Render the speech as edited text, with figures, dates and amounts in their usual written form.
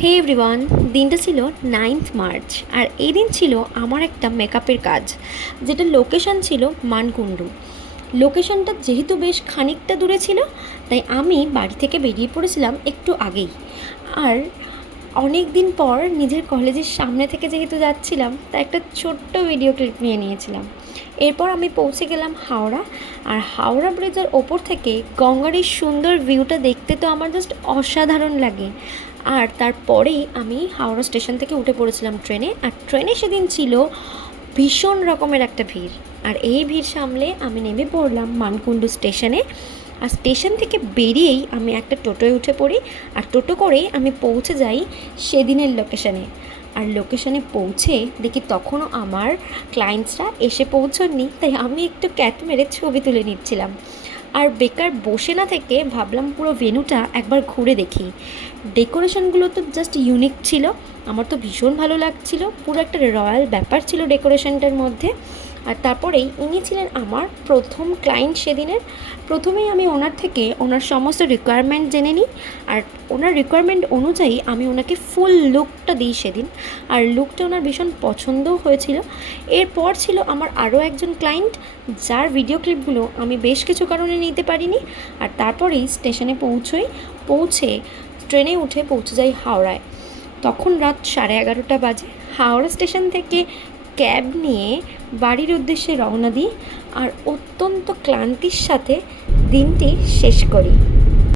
হে everyone, দিনটা ছিল 9th March. আর এই দিন ছিল আমার একটা মেকআপের কাজ, যেটা লোকেশন ছিল মানকুণ্ডু। লোকেশনটা যেহেতু বেশ খানিকটা দূরে ছিল, তাই আমি বাড়ি থেকে বেরিয়ে পড়েছিলাম একটু আগেই। আর অনেক দিন পর নিজের কলেজের সামনে থেকে যেহেতু যাচ্ছিলাম, তাই একটা ছোট্ট ভিডিও ক্লিপ নিয়ে নিয়েছিলাম। এরপর আমি পৌঁছে গেলাম হাওড়া। আর হাওড়া ব্রিজের ওপর থেকে গঙ্গার এই সুন্দর ভিউটা দেখতে তো আমার জাস্ট অসাধারণ লাগে। আর তারপরেই আমি হাওড়া স্টেশন থেকে উঠে পড়েছিলাম ট্রেনে। আর ট্রেনে সেদিন ছিল ভীষণ রকমের একটা ভিড়। আর এই ভিড় সামলে আমি নেমে পড়লাম মানকুণ্ডু স্টেশনে। আর স্টেশন থেকে বেরিয়েই আমি একটা টোটোয় উঠে পড়ি। আর টোটো করেই আমি পৌঁছে যাই সেদিনের লোকেশনে। আর লোকেশনে পৌঁছে দেখি তখনও আমার ক্লায়েন্টসরা এসে পৌঁছননি, তাই আমি একটু ক্যাট মেরে ছবি তুলে নিচ্ছিলাম। আর বেকার বসে না থেকে ভাবলাম পুরো ভেন্যুটা একবার ঘুরে দেখি। ডেকোরেশনগুলো তো জাস্ট ইউনিক ছিল, আমার তো ভীষণ ভালো লাগছিল। পুরো একটা রয়্যাল ব্যাপার ছিল ডেকোরেশনটার মধ্যে। আর তারপরেই ইনি ছিলেন আমার প্রথম ক্লায়েন্ট সেদিনের। প্রথমেই আমি ওনার থেকে ওনার সমস্ত রিকোয়ারমেন্ট জেনে নিই। আর ওনার রিকোয়ারমেন্ট অনুযায়ী আমি ওনাকে ফুল লুকটা দিই সেদিন। আর লুকটা ওনার ভীষণ পছন্দও হয়েছিল। এরপর ছিল আমার আরও একজন ক্লায়েন্ট, যার ভিডিও ক্লিপগুলো আমি বেশ কিছু কারণে নিতে পারিনি। আর তারপরেই স্টেশনে পৌঁছে ট্রেনে উঠে পৌঁছে যাই হাওড়ায়। তখন রাত 11:30 বাজে। হাওড়া স্টেশন থেকে ক্যাব নিয়ে বাড়ির উদ্দেশ্যে রওনা দিই। আর অত্যন্ত ক্লান্তির সাথে দিনটি শেষ করি।